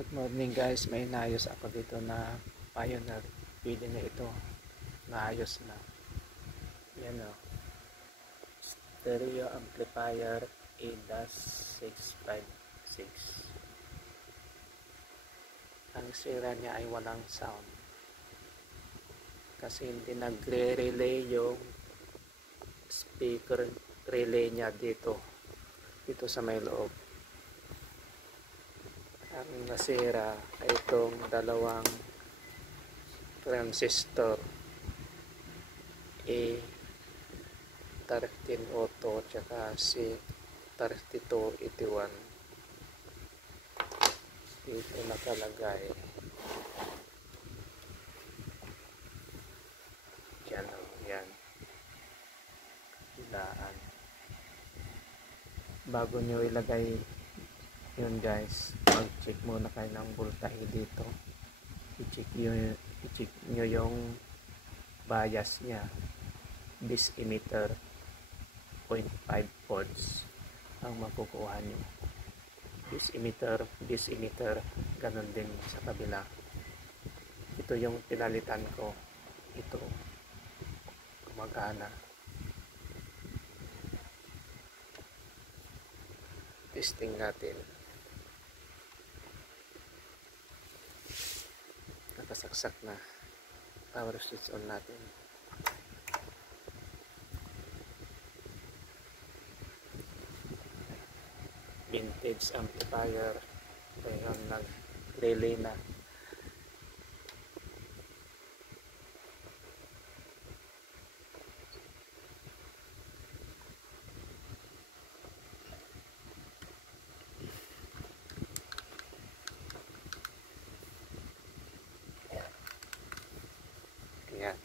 Good morning guys, may inayos ako dito na Pioneer. Pili na ito, naayos na. Yan o, stereo amplifier A-656. Ang sira niya ay walang sound kasi hindi nagre-relay yung speaker relay niya dito sa may loob. Ang nasira ay itong dalawang transistor A13 auto tsaka C3281 dito nakalagay. Yan o, yan ilaan. Bago nyo ilagay yun guys, mag-check muna kayo ng voltahe dito. I-check nyo yung bias nya. This emitter 0.5 volts ang makukuha nyo. This emitter, ganun din sa kabila. Ito yung pinalitan ko. Ito, gumagana. Testing natin. Nakasaksak na. Power switch on natin. Vintage amplifier. Ngayon nag-relay na. Yan.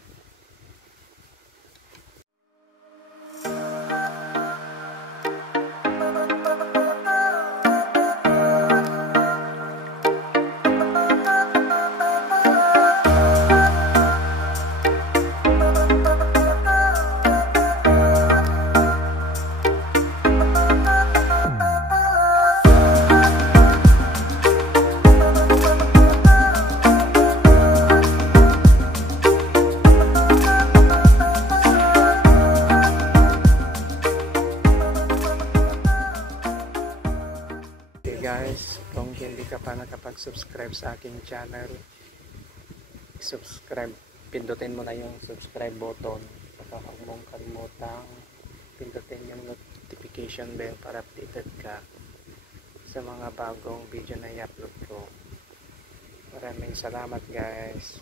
Guys, kung hindi ka pa nakapag-subscribe sa aking channel, subscribe, pindutin mo na yung subscribe button. Saka huwag mong kalimutang pindutin yung notification bell para updated ka sa mga bagong video na i-upload ko. Maraming salamat guys.